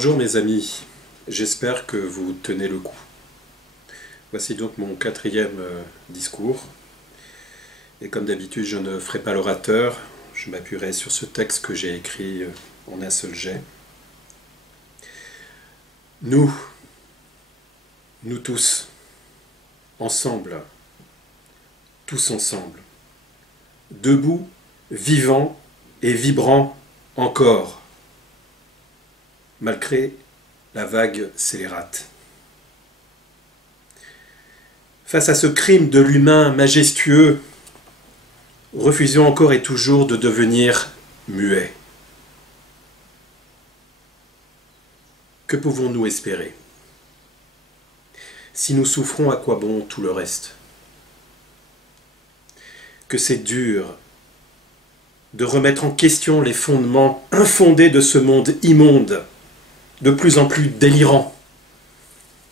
Bonjour mes amis, j'espère que vous tenez le coup. Voici donc mon quatrième discours. Et comme d'habitude, je ne ferai pas l'orateur, je m'appuierai sur ce texte que j'ai écrit en un seul jet. Nous tous, ensemble, tous ensemble, debout, vivants et vibrants encore, malgré la vague scélérate. Face à ce crime de l'humain majestueux, refusons encore et toujours de devenir muets. Que pouvons-nous espérer? Si nous souffrons, à quoi bon tout le reste? Que c'est dur de remettre en question les fondements infondés de ce monde immonde, de plus en plus délirant,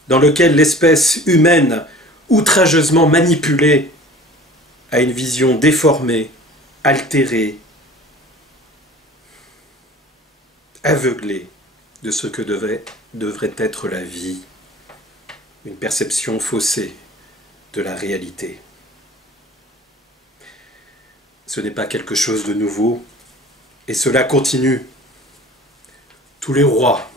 dans lequel l'espèce humaine, outrageusement manipulée, a une vision déformée, altérée, aveuglée de ce que devrait être la vie, une perception faussée de la réalité. Ce n'est pas quelque chose de nouveau, et cela continue. Tous les rois,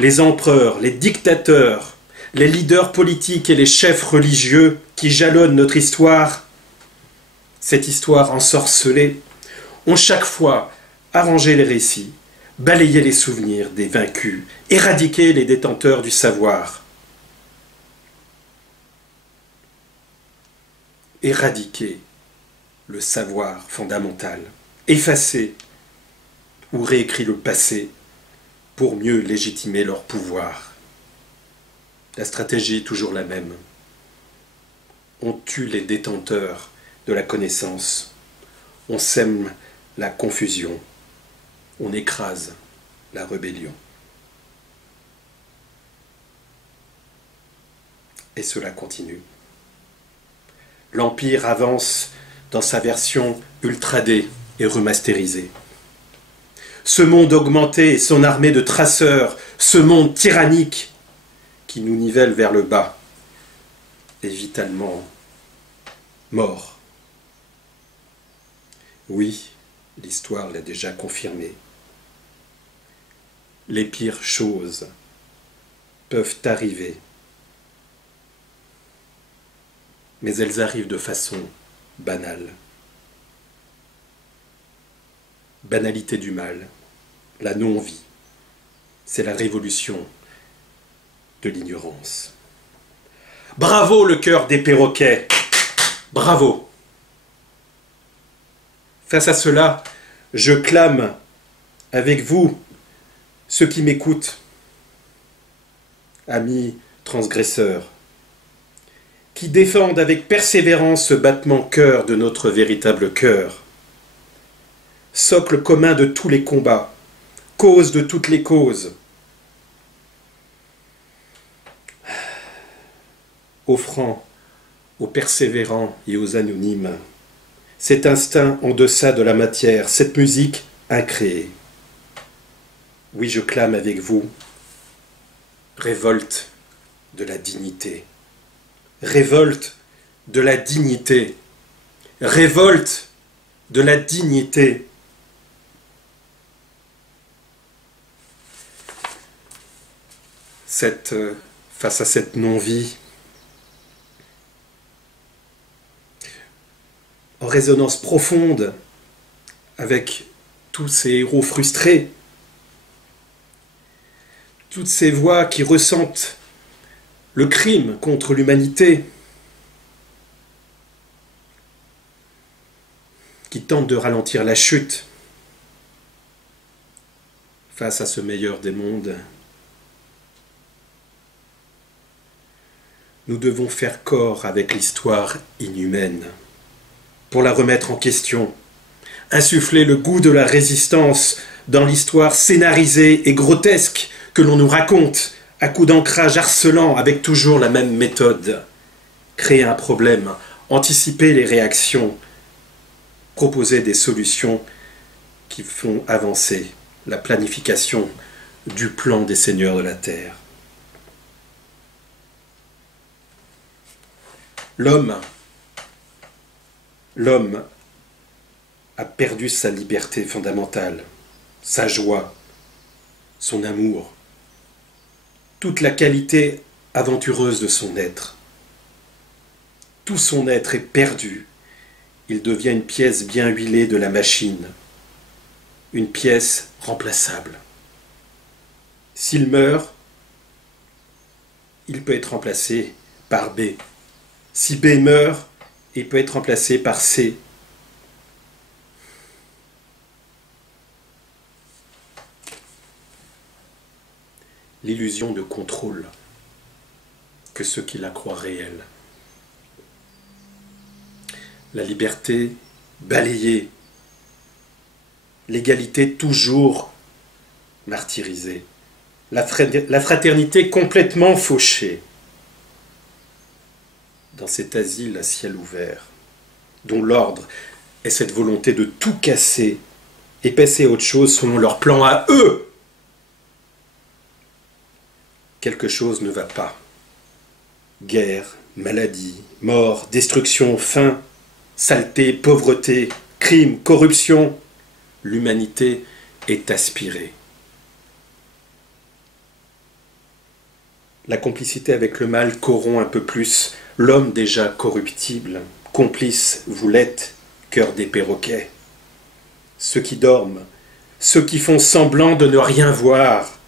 les empereurs, les dictateurs, les leaders politiques et les chefs religieux qui jalonnent notre histoire, cette histoire ensorcelée, ont chaque fois arrangé les récits, balayé les souvenirs des vaincus, éradiqué les détenteurs du savoir. Éradiqué le savoir fondamental, effacé ou réécrit le passé pour mieux légitimer leur pouvoir. La stratégie est toujours la même. On tue les détenteurs de la connaissance, on sème la confusion, on écrase la rébellion. Et cela continue. L'Empire avance dans sa version ultradée et remasterisée. Ce monde augmenté et son armée de traceurs, ce monde tyrannique qui nous nivelle vers le bas, est vitalement mort. Oui, l'histoire l'a déjà confirmé. Les pires choses peuvent arriver, mais elles arrivent de façon banale. Banalité du mal, la non-vie, c'est la révolution de l'ignorance. Bravo le cœur des perroquets, bravo. Face à cela, je clame avec vous, ceux qui m'écoutent, amis transgresseurs, qui défendent avec persévérance ce battement-cœur de notre véritable cœur, socle commun de tous les combats, cause de toutes les causes, offrant aux persévérants et aux anonymes cet instinct en deçà de la matière, cette musique incréée. Oui, je clame avec vous, révolte de la dignité. Révolte de la dignité. Révolte de la dignité. Face à cette non-vie, en résonance profonde avec tous ces héros frustrés, toutes ces voix qui ressentent le crime contre l'humanité, qui tentent de ralentir la chute face à ce meilleur des mondes. Nous devons faire corps avec l'histoire inhumaine pour la remettre en question, insuffler le goût de la résistance dans l'histoire scénarisée et grotesque que l'on nous raconte à coups d'ancrage harcelant avec toujours la même méthode. Créer un problème, anticiper les réactions, proposer des solutions qui font avancer la planification du plan des seigneurs de la terre. L'homme a perdu sa liberté fondamentale, sa joie, son amour, toute la qualité aventureuse de son être. Tout son être est perdu. Il devient une pièce bien huilée de la machine, une pièce remplaçable. S'il meurt, il peut être remplacé par B. Si B meurt, il peut être remplacé par C. L'illusion ne contrôle que ceux qui la croient réelle. La liberté balayée, l'égalité toujours martyrisée, la fraternité complètement fauchée. Dans cet asile à ciel ouvert, dont l'ordre est cette volonté de tout casser et passer à autre chose selon leur plan à eux, quelque chose ne va pas. Guerre, maladie, mort, destruction, faim, saleté, pauvreté, crime, corruption, l'humanité est aspirée. La complicité avec le mal corrompt un peu plus l'homme déjà corruptible. Complice, vous l'êtes, cœur des perroquets. Ceux qui dorment, ceux qui font semblant de ne rien voir.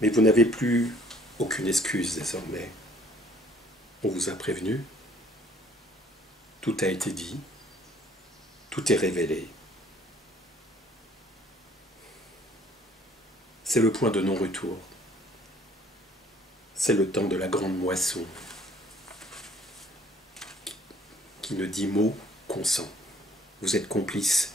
Mais vous n'avez plus aucune excuse désormais. On vous a prévenu. Tout a été dit. Tout est révélé. C'est le point de non-retour. C'est le temps de la grande moisson. Qui ne dit mot consent. Vous êtes complices,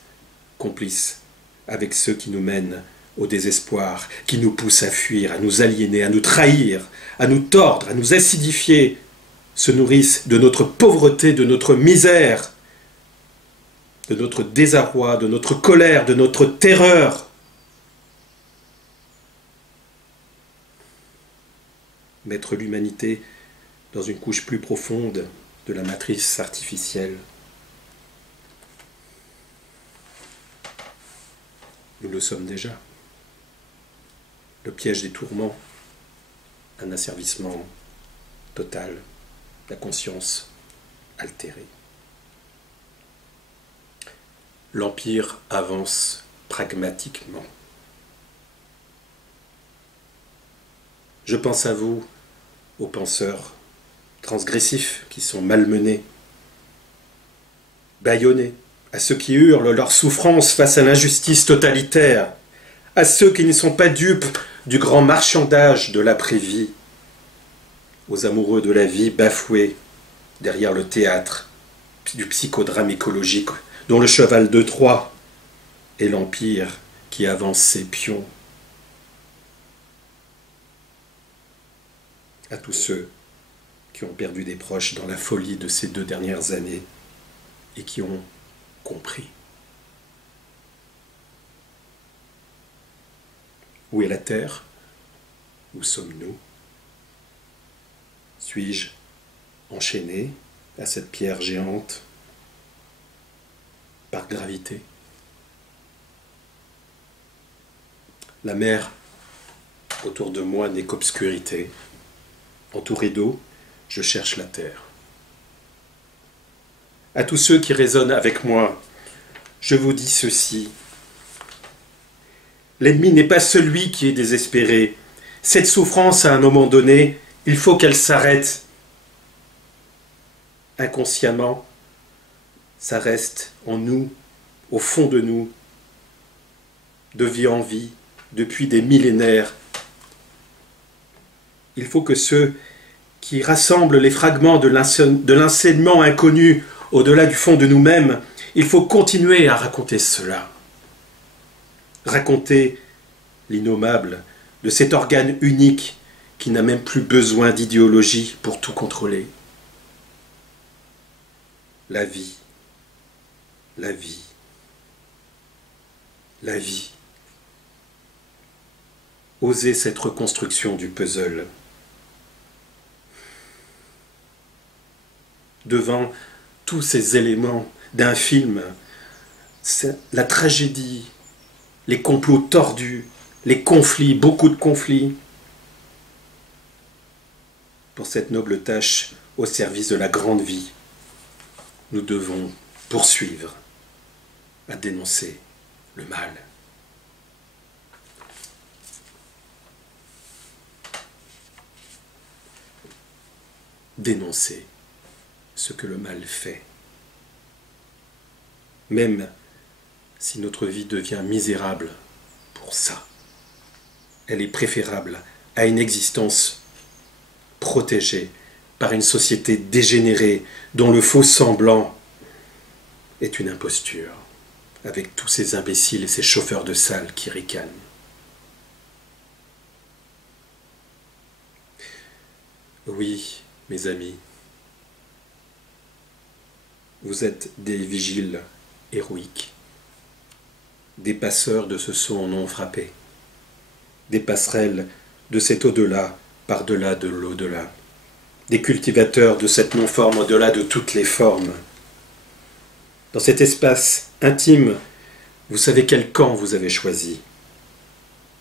complices avec ceux qui nous mènent au désespoir, qui nous poussent à fuir, à nous aliéner, à nous trahir, à nous tordre, à nous acidifier, se nourrissent de notre pauvreté, de notre misère, de notre désarroi, de notre colère, de notre terreur. Mettre l'humanité dans une couche plus profonde de la matrice artificielle. Nous le sommes déjà. Le piège des tourments, un asservissement total, la conscience altérée. L'Empire avance pragmatiquement. Je pense à vous, aux penseurs transgressifs qui sont malmenés, bâillonnés, à ceux qui hurlent leur souffrance face à l'injustice totalitaire, à ceux qui ne sont pas dupes du grand marchandage de l'après-vie, aux amoureux de la vie bafoués derrière le théâtre du psychodrame écologique dont le cheval de Troie est l'Empire qui avance ses pions. À tous ceux qui ont perdu des proches dans la folie de ces 2 dernières années et qui ont compris. Où est la terre? Où sommes-nous? Suis-je enchaîné à cette pierre géante par gravité? La mer autour de moi n'est qu'obscurité. Entouré d'eau, je cherche la terre. À tous ceux qui raisonnent avec moi, je vous dis ceci. L'ennemi n'est pas celui qui est désespéré. Cette souffrance, à un moment donné, il faut qu'elle s'arrête. Inconsciemment, ça reste en nous, au fond de nous, de vie en vie, depuis des millénaires. Il faut que ceux qui rassemblent les fragments de l'enseignement inconnu au-delà du fond de nous-mêmes, il faut continuer à raconter cela. Raconter l'innommable de cet organe unique qui n'a même plus besoin d'idéologie pour tout contrôler. La vie, la vie, la vie. Osez cette reconstruction du puzzle. Devant tous ces éléments d'un film, la tragédie, les complots tordus, les conflits, beaucoup de conflits, pour cette noble tâche au service de la grande vie, nous devons poursuivre à dénoncer le mal. Dénoncer ce que le mal fait. Même si notre vie devient misérable pour ça, elle est préférable à une existence protégée par une société dégénérée dont le faux semblant est une imposture, avec tous ces imbéciles et ces chauffeurs de salle qui ricanent. Oui, mes amis, vous êtes des vigiles héroïques, des passeurs de ce son non frappé, des passerelles de cet au-delà par-delà de l'au-delà, des cultivateurs de cette non-forme au-delà de toutes les formes. Dans cet espace intime, vous savez quel camp vous avez choisi.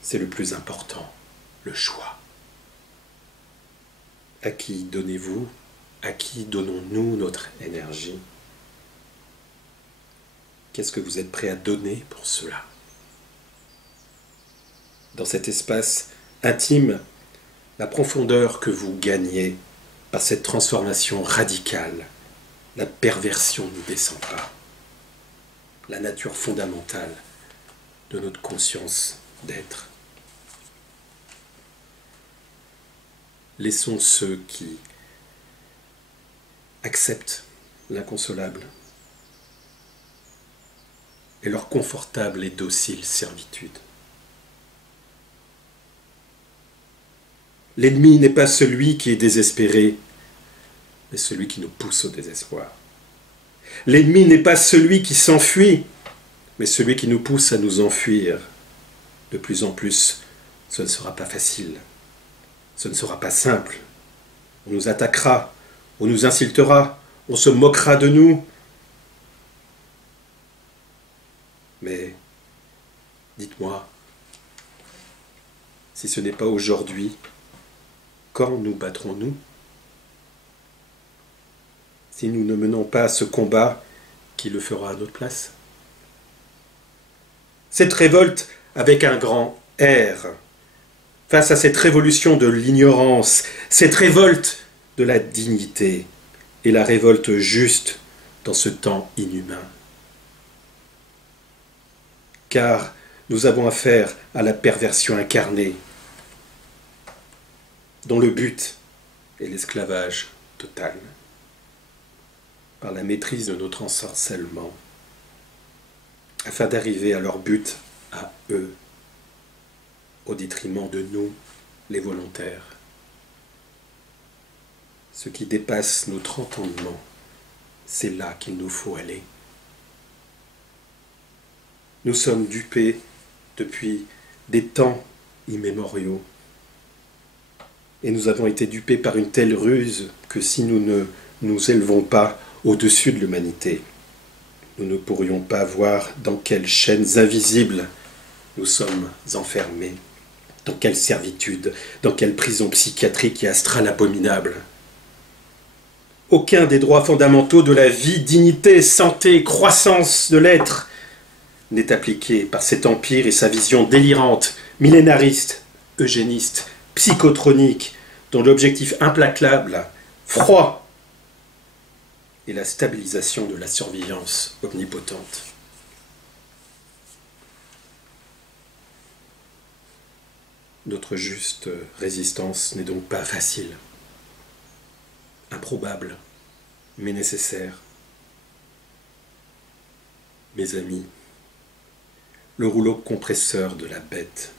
C'est le plus important, le choix. À qui donnez-vous? À qui donnons-nous notre énergie? Qu'est-ce que vous êtes prêt à donner pour cela? Dans cet espace intime, la profondeur que vous gagnez par cette transformation radicale, la perversion ne descend pas. La nature fondamentale de notre conscience d'être. Laissons ceux qui acceptent l'inconsolable et leur confortable et docile servitude. L'ennemi n'est pas celui qui est désespéré, mais celui qui nous pousse au désespoir. L'ennemi n'est pas celui qui s'enfuit, mais celui qui nous pousse à nous enfuir. De plus en plus, ce ne sera pas facile, ce ne sera pas simple. On nous attaquera, on nous insultera, on se moquera de nous. Mais dites-moi, si ce n'est pas aujourd'hui, quand nous battrons-nous? Si nous ne menons pas ce combat, qui le fera à notre place? Cette révolte avec un grand R, face à cette révolution de l'ignorance, cette révolte de la dignité et la révolte juste dans ce temps inhumain. Car nous avons affaire à la perversion incarnée, dont le but est l'esclavage total, par la maîtrise de notre ensorcellement, afin d'arriver à leur but, à eux, au détriment de nous, les volontaires. Ce qui dépasse notre entendement, c'est là qu'il nous faut aller. Nous sommes dupés depuis des temps immémoriaux. Et nous avons été dupés par une telle ruse que si nous ne nous élevons pas au-dessus de l'humanité, nous ne pourrions pas voir dans quelles chaînes invisibles nous sommes enfermés, dans quelle servitude, dans quelle prison psychiatrique et astrale abominable. Aucun des droits fondamentaux de la vie, dignité, santé, croissance de l'être n'est appliqué par cet empire et sa vision délirante, millénariste, eugéniste, psychotronique, dont l'objectif implacable, froid, est la stabilisation de la surveillance omnipotente. Notre juste résistance n'est donc pas facile, improbable, mais nécessaire. Mes amis, le rouleau compresseur de la bête.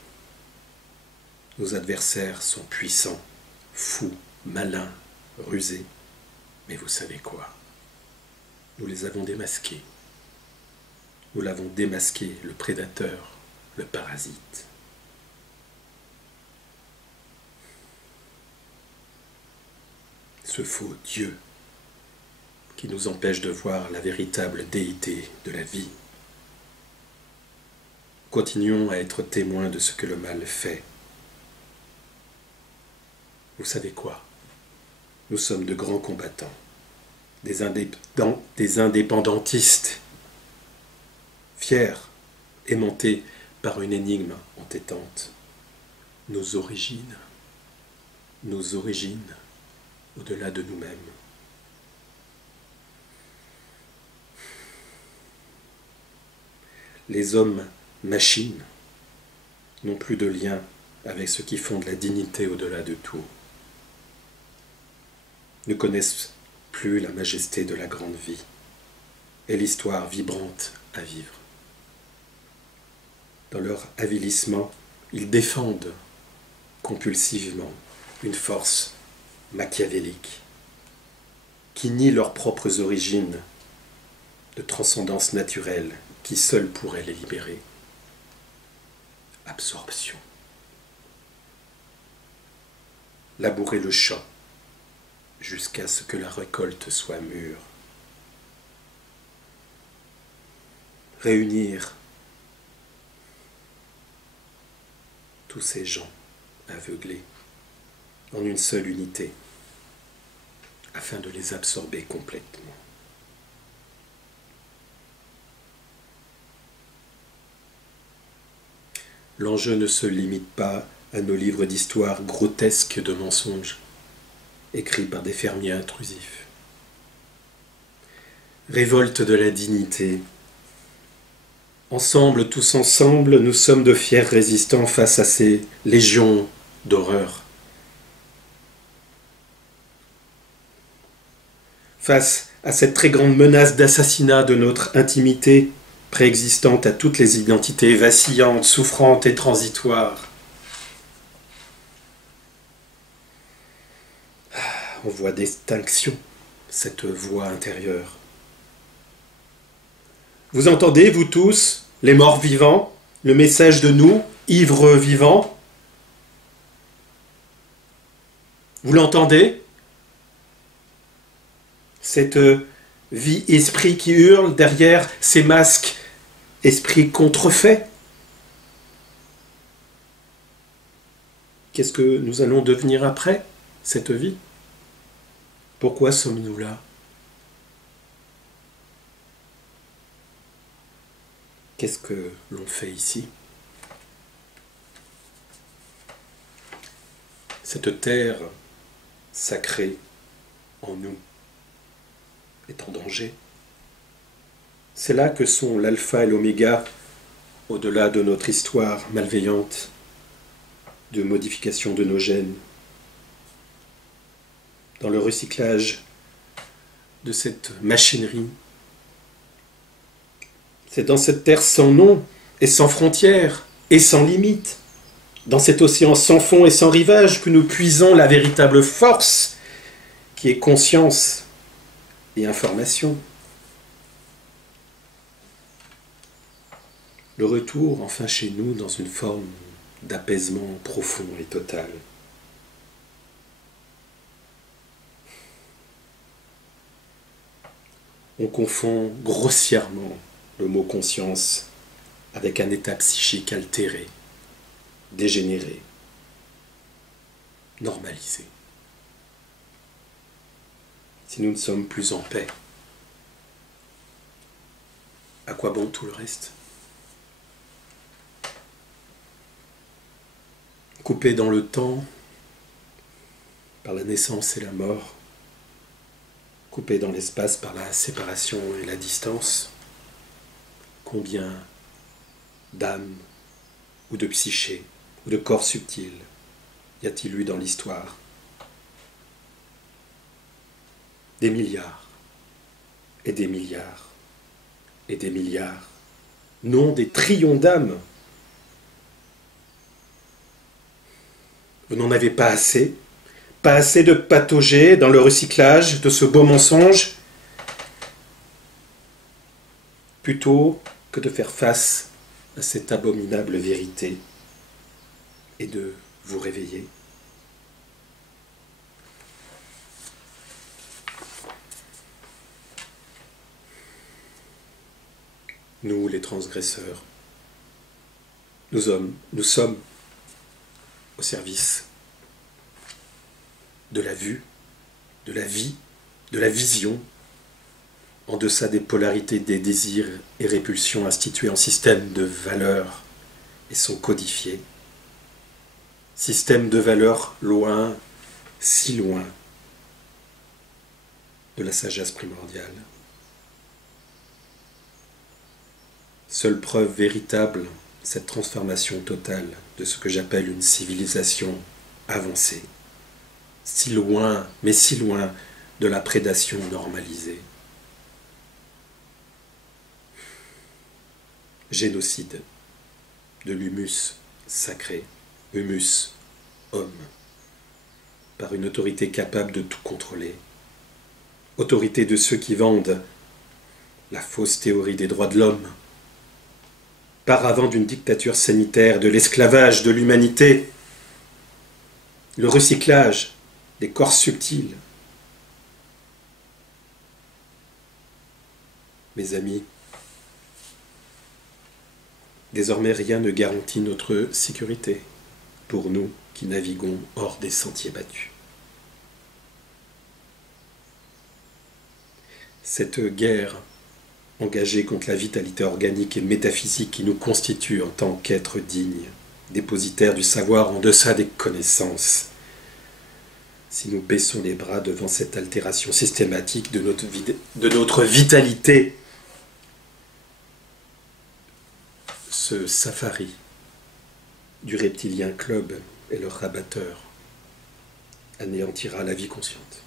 Nos adversaires sont puissants, fous, malins, rusés. Mais vous savez quoi? Nous les avons démasqués. Nous l'avons démasqué, le prédateur, le parasite. ce faux Dieu qui nous empêche de voir la véritable déité de la vie. Continuons à être témoins de ce que le mal fait. Vous savez quoi? Nous sommes de grands combattants, des indépendantistes, fiers, aimantés par une énigme entêtante. Nos origines au-delà de nous-mêmes. Les hommes-machines n'ont plus de lien avec ce qui fonde la dignité au-delà de tout. Ne connaissent plus la majesté de la grande vie et l'histoire vibrante à vivre. Dans leur avilissement, ils défendent compulsivement une force machiavélique qui nie leurs propres origines de transcendance naturelle qui seule pourrait les libérer. Absorption. Labourer le champ jusqu'à ce que la récolte soit mûre. Réunir tous ces gens aveuglés en une seule unité afin de les absorber complètement. L'enjeu ne se limite pas à nos livres d'histoire grotesques de mensonges, écrits par des fermiers intrusifs. Révolte de la dignité. Ensemble, tous ensemble, nous sommes de fiers résistants face à ces légions d'horreur. Face à cette très grande menace d'assassinat de notre intimité, préexistante à toutes les identités vacillantes, souffrantes et transitoires. On voit d'extinction cette voix intérieure. Vous entendez, vous tous, les morts vivants, le message de nous, ivres vivants? Vous l'entendez? Cette vie-esprit qui hurle derrière ces masques, esprit contrefait. Qu'est-ce que nous allons devenir après cette vie? Pourquoi sommes-nous là? Qu'est-ce que l'on fait ici? Cette terre sacrée en nous est en danger. C'est là que sont l'alpha et l'oméga, au-delà de notre histoire malveillante, de modification de nos gènes. Dans le recyclage de cette machinerie. C'est dans cette terre sans nom et sans frontières et sans limites, dans cet océan sans fond et sans rivage que nous puisons la véritable force qui est conscience et information. Le retour enfin chez nous dans une forme d'apaisement profond et total. On confond grossièrement le mot conscience avec un état psychique altéré, dégénéré, normalisé. Si nous ne sommes plus en paix, à quoi bon tout le reste? Coupé dans le temps par la naissance et la mort, coupé dans l'espace par la séparation et la distance, combien d'âmes ou de psyché ou de corps subtils y a-t-il eu dans l'histoire? Des milliards et des milliards et des milliards, non des trillions d'âmes. Vous n'en avez pas assez? Pas assez de patauger dans le recyclage de ce beau mensonge, plutôt que de faire face à cette abominable vérité et de vous réveiller. nous les transgresseurs. Nous sommes au service de la vue, de la vie, de la vision, en deçà des polarités des désirs et répulsions institués en système de valeurs et sont codifiés. Système de valeurs loin, si loin de la sagesse primordiale. Seule preuve véritable, cette transformation totale de ce que j'appelle une civilisation avancée, si loin, mais si loin de la prédation normalisée. Génocide de l'humus sacré, humus, homme, par une autorité capable de tout contrôler, autorité de ceux qui vendent la fausse théorie des droits de l'homme, paravent d'une dictature sanitaire, de l'esclavage de l'humanité, le recyclage des corps subtils. Mes amis, désormais rien ne garantit notre sécurité pour nous qui naviguons hors des sentiers battus. Cette guerre engagée contre la vitalité organique et métaphysique qui nous constitue en tant qu'êtres dignes, dépositaires du savoir en deçà des connaissances, si nous baissons les bras devant cette altération systématique de notre vitalité, ce safari du reptilien club et leur rabatteur anéantira la vie consciente.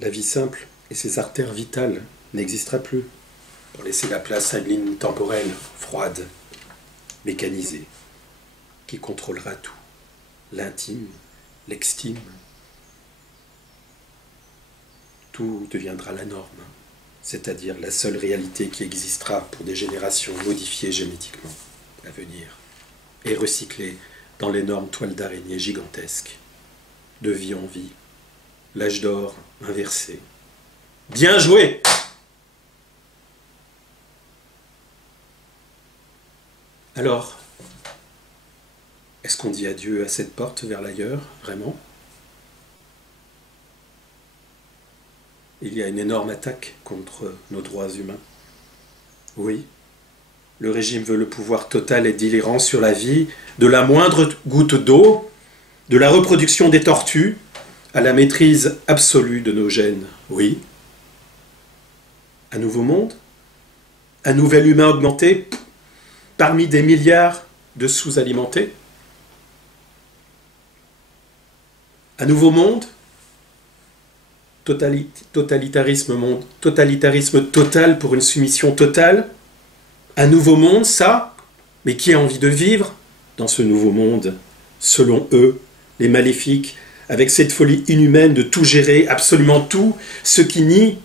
La vie simple et ses artères vitales n'existera plus pour laisser la place à une ligne temporelle froide, mécanisée, qui contrôlera tout, l'intime, l'extime. Tout deviendra la norme, c'est-à-dire la seule réalité qui existera pour des générations modifiées génétiquement à venir et recyclées dans l'énorme toile d'araignée gigantesque, de vie en vie, l'âge d'or inversé. Bien joué! Alors, est-ce qu'on dit adieu à cette porte vers l'ailleurs, vraiment? Il y a une énorme attaque contre nos droits humains. Oui, le régime veut le pouvoir total et délirant sur la vie, de la moindre goutte d'eau, de la reproduction des tortues, à la maîtrise absolue de nos gènes. Oui. Un nouveau monde? Un nouvel humain augmenté parmi des milliards de sous-alimentés? Un nouveau monde? Totalitarisme total pour une soumission totale? Un nouveau monde, ça? Mais qui a envie de vivre dans ce nouveau monde, selon eux, les maléfiques, avec cette folie inhumaine de tout gérer, absolument tout, ceux qui nient,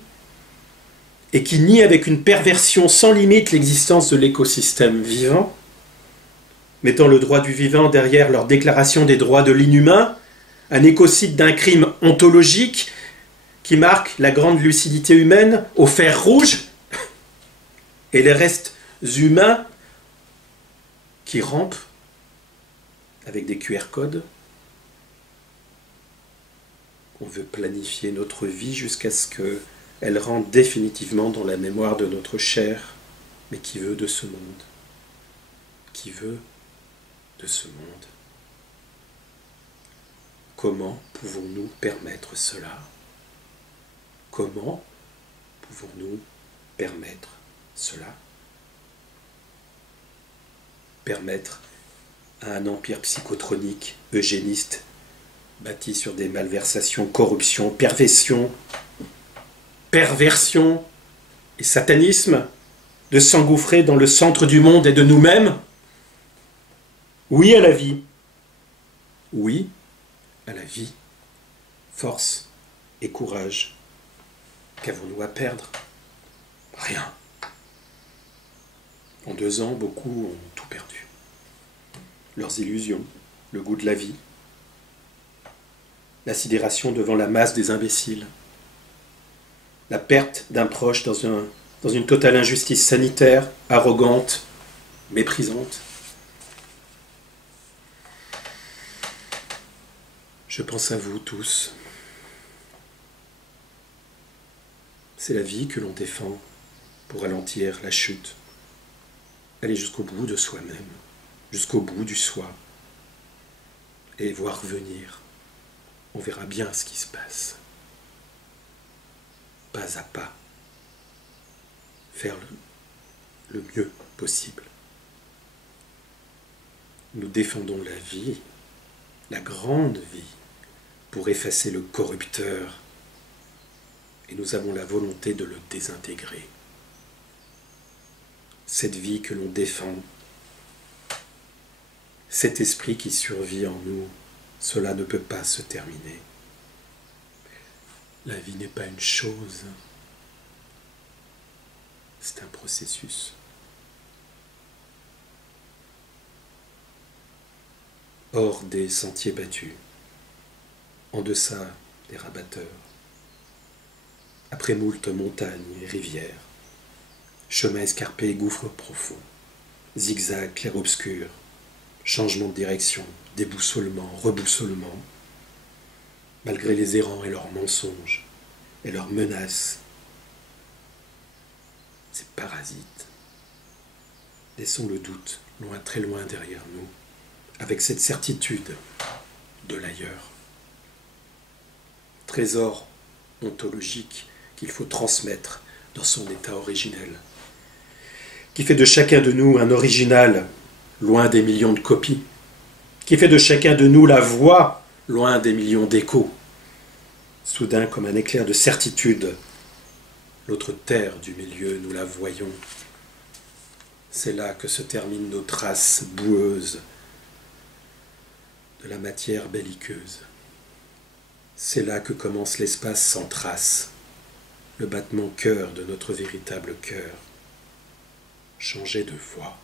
et qui nient avec une perversion sans limite l'existence de l'écosystème vivant, mettant le droit du vivant derrière leur déclaration des droits de l'inhumain, un écocide d'un crime ontologique qui marque la grande lucidité humaine au fer rouge, et les restes humains qui rampent avec des QR codes. On veut planifier notre vie jusqu'à ce qu'elle rentre définitivement dans la mémoire de notre chair, mais qui veut de ce monde. Qui veut de ce monde. Comment pouvons-nous permettre cela? Comment pouvons-nous permettre cela? Permettre à un empire psychotronique, eugéniste, bâti sur des malversations, corruption, perversion et satanisme, de s'engouffrer dans le centre du monde et de nous-mêmes? Oui à la vie. Oui à la vie. Force et courage. Qu'avons-nous à perdre? Rien. En 2 ans, beaucoup ont tout perdu. Leurs illusions, le goût de la vie, la sidération devant la masse des imbéciles. la perte d'un proche dans une totale injustice sanitaire, arrogante, méprisante. Je pense à vous tous. C'est la vie que l'on défend pour ralentir la chute, aller jusqu'au bout de soi-même, jusqu'au bout du soi, et voir venir. On verra bien ce qui se passe. Pas à pas. Faire le mieux possible. Nous défendons la vie, la grande vie, pour effacer le corrupteur, et nous avons la volonté de le désintégrer. Cette vie que l'on défend, cet esprit qui survit en nous, cela ne peut pas se terminer. La vie n'est pas une chose, c'est un processus. Hors des sentiers battus, en deçà des rabatteurs, après moult montagnes et rivières, chemins escarpés et gouffres profonds, zigzags, clair-obscur, changement de direction, déboussolement, reboussolement, malgré les errants et leurs mensonges et leurs menaces, ces parasites. Laissons le doute loin, très loin derrière nous, avec cette certitude de l'ailleurs. Trésor ontologique qu'il faut transmettre dans son état originel, qui fait de chacun de nous un original loin des millions de copies, qui fait de chacun de nous la voix loin des millions d'échos. Soudain, comme un éclair de certitude, l'autre terre du milieu, nous la voyons. C'est là que se terminent nos traces boueuses de la matière belliqueuse. C'est là que commence l'espace sans trace, le battement cœur de notre véritable cœur. Changer de voie,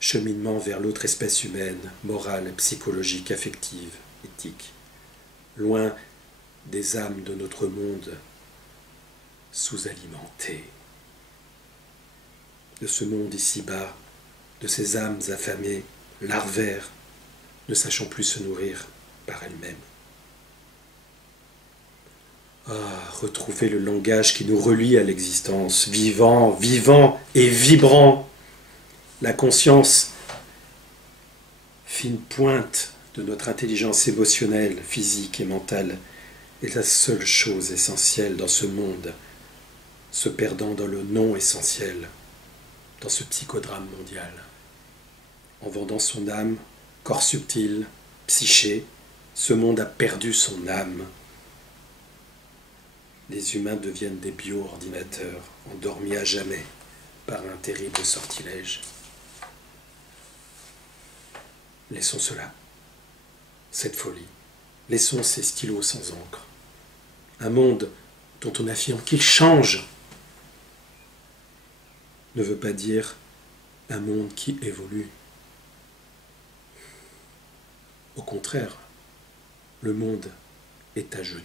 cheminement vers l'autre espèce humaine, morale, psychologique, affective, éthique, loin des âmes de notre monde sous-alimentées, de ce monde ici-bas, de ces âmes affamées, larvaires, ne sachant plus se nourrir par elles-mêmes. Retrouver le langage qui nous relie à l'existence, vivant, vivant et vibrant. La conscience, fine pointe de notre intelligence émotionnelle, physique et mentale, est la seule chose essentielle dans ce monde, se perdant dans le non essentiel, dans ce psychodrame mondial. En vendant son âme, corps subtil, psyché, ce monde a perdu son âme. Les humains deviennent des bio-ordinateurs, endormis à jamais par un terrible sortilège. Laissons cela, cette folie. Laissons ces stylos sans encre. Un monde dont on affirme qu'il change ne veut pas dire un monde qui évolue. Au contraire, le monde est à genoux.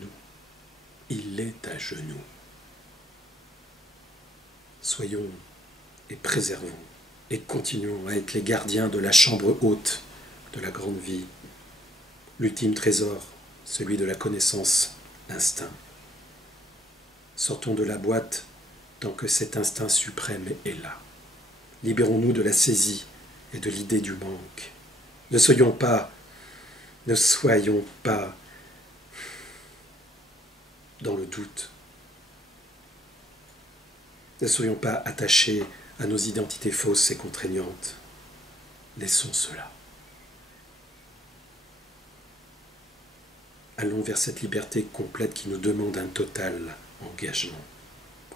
Il est à genoux. Soyons et préservons et continuons à être les gardiens de la chambre haute de la grande vie, l'ultime trésor, celui de la connaissance, l'instinct. Sortons de la boîte tant que cet instinct suprême est là. Libérons-nous de la saisie et de l'idée du manque. Ne soyons pas dans le doute. Ne soyons pas attachés à nos identités fausses et contraignantes. Laissons cela. Allons vers cette liberté complète qui nous demande un total engagement.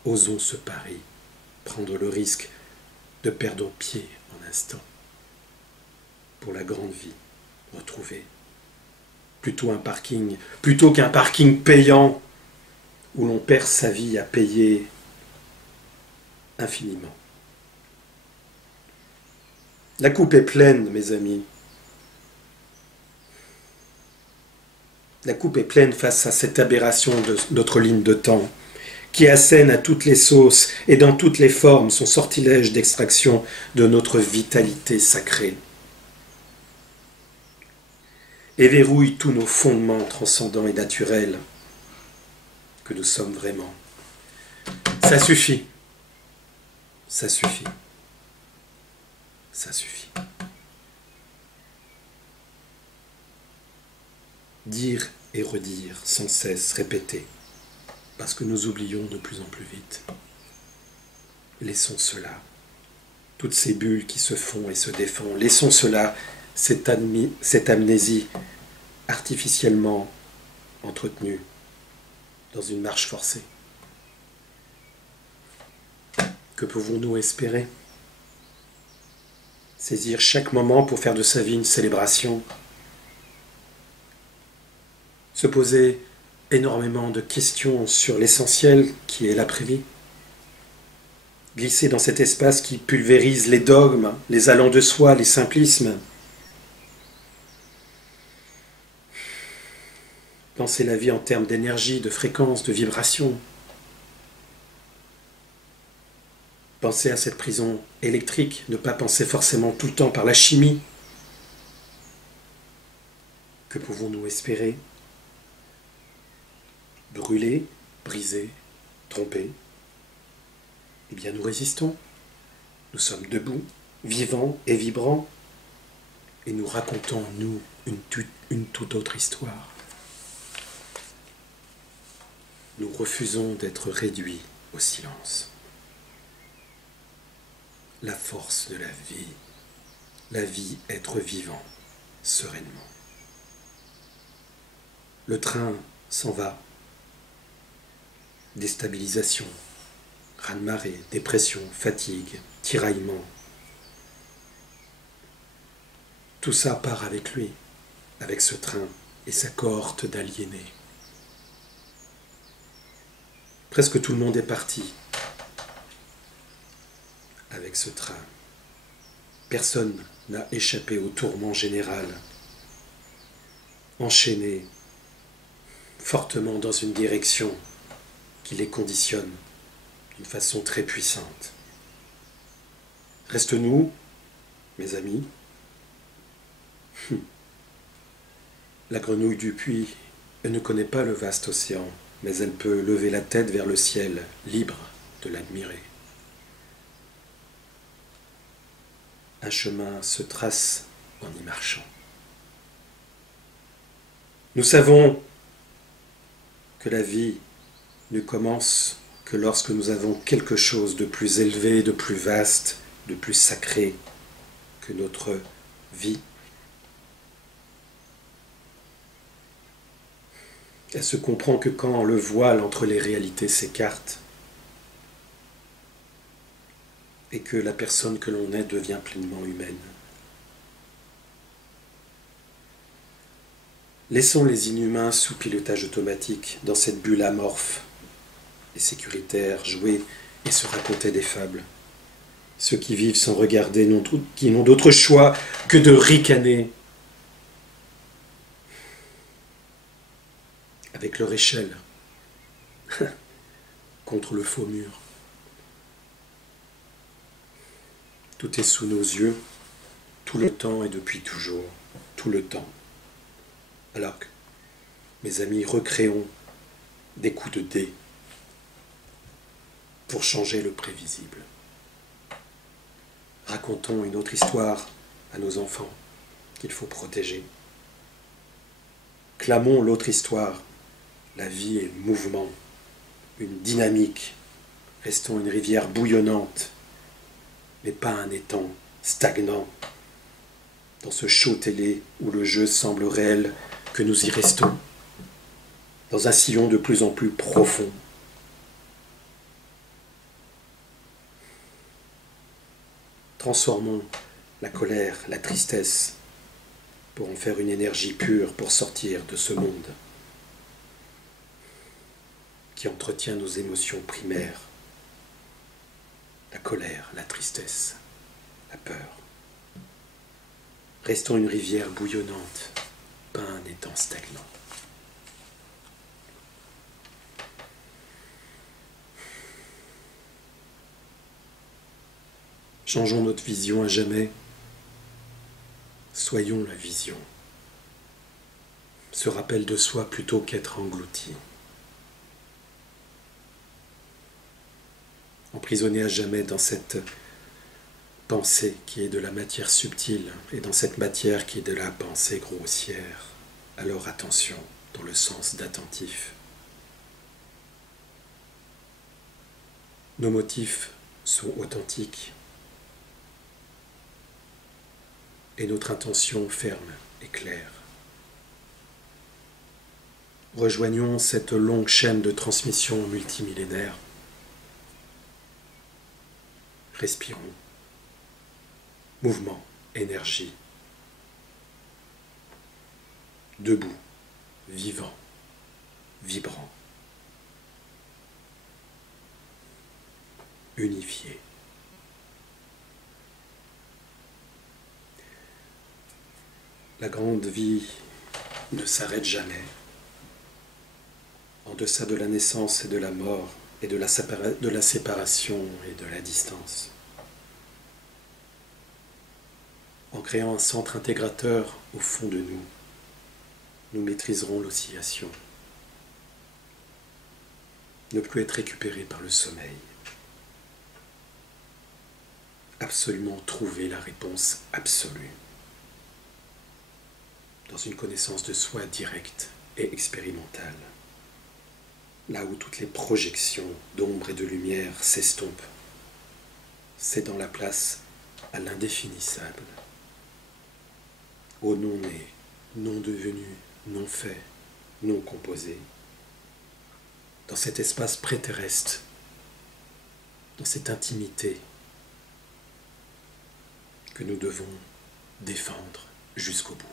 Osons ce pari, prendre le risque de perdre pied en instant. Pour la grande vie, retrouvée. Plutôt qu'un parking payant où l'on perd sa vie à payer infiniment. La coupe est pleine, mes amis. La coupe est pleine face à cette aberration de notre ligne de temps qui assène à toutes les sauces et dans toutes les formes son sortilège d'extraction de notre vitalité sacrée, et verrouille tous nos fondements transcendants et naturels que nous sommes vraiment. Ça suffit. Ça suffit. Ça suffit. Dire et redire, sans cesse, répéter, parce que nous oublions de plus en plus vite. Laissons cela. Toutes ces bulles qui se font et se défont, laissons cela, cette amnésie artificiellement entretenue dans une marche forcée. Que pouvons-nous espérer? Saisir chaque moment pour faire de sa vie une célébration. Se poser énormément de questions sur l'essentiel qui est l'après-vie. Glisser dans cet espace qui pulvérise les dogmes, les allants de soi, les simplismes. Penser la vie en termes d'énergie, de fréquence, de vibration. Penser à cette prison électrique, ne pas penser forcément tout le temps par la chimie. Que pouvons-nous espérer? Brûler, briser, tromper. Eh bien, nous résistons. Nous sommes debout, vivants et vibrants. Et nous racontons, nous, une toute autre histoire. Nous refusons d'être réduits au silence. La force de la vie être vivant, sereinement. Le train s'en va. Déstabilisation, raz-de-marée, dépression, fatigue, tiraillement. Tout ça part avec lui, avec ce train et sa cohorte d'aliénés. Presque tout le monde est parti avec ce train. Personne n'a échappé au tourment général, enchaîné fortement dans une direction qui les conditionne d'une façon très puissante. Reste-nous, mes amis. La grenouille du puits, elle ne connaît pas le vaste océan, mais elle peut lever la tête vers le ciel, libre de l'admirer. Un chemin se trace en y marchant. Nous savons que la vie ne commence que lorsque nous avons quelque chose de plus élevé, de plus vaste, de plus sacré que notre vie. Elle se comprend que quand le voile entre les réalités s'écarte et que la personne que l'on est devient pleinement humaine. Laissons les inhumains sous pilotage automatique dans cette bulle amorphe et sécuritaire jouer et se raconter des fables. Ceux qui vivent sans regarder, qui n'ont d'autre choix que de ricaner avec leur échelle contre le faux mur. Tout est sous nos yeux, tout le temps et depuis toujours, tout le temps. Alors que, mes amis, recréons des coups de dés pour changer le prévisible. Racontons une autre histoire à nos enfants qu'il faut protéger. Clamons l'autre histoire. La vie est mouvement, une dynamique. Restons une rivière bouillonnante, mais pas un étang stagnant. Dans ce show télé où le jeu semble réel, que nous y restons. Dans un sillon de plus en plus profond. Transformons la colère, la tristesse, pour en faire une énergie pure pour sortir de ce monde qui entretient nos émotions primaires, la colère, la tristesse, la peur. Restons une rivière bouillonnante, pas un étang stagnant. Changeons notre vision à jamais. Soyons la vision. Se rappel de soi plutôt qu'être englouti. Emprisonné à jamais dans cette pensée qui est de la matière subtile et dans cette matière qui est de la pensée grossière. Alors attention dans le sens d'attentif. Nos motifs sont authentiques et notre intention ferme et claire. Rejoignons cette longue chaîne de transmission multimillénaire. Respirons. Mouvement, énergie. Debout, vivant, vibrant. Unifié. La grande vie ne s'arrête jamais. En deçà de la naissance et de la mort et de la séparation et de la distance. En créant un centre intégrateur au fond de nous, nous maîtriserons l'oscillation. Ne plus être récupéré par le sommeil. Absolument trouver la réponse absolue. Dans une connaissance de soi directe et expérimentale. Là où toutes les projections d'ombre et de lumière s'estompent, c'est dans la place à l'indéfinissable, au non-né, non devenu, non fait, non composé, dans cet espace préterrestre, dans cette intimité que nous devons défendre jusqu'au bout.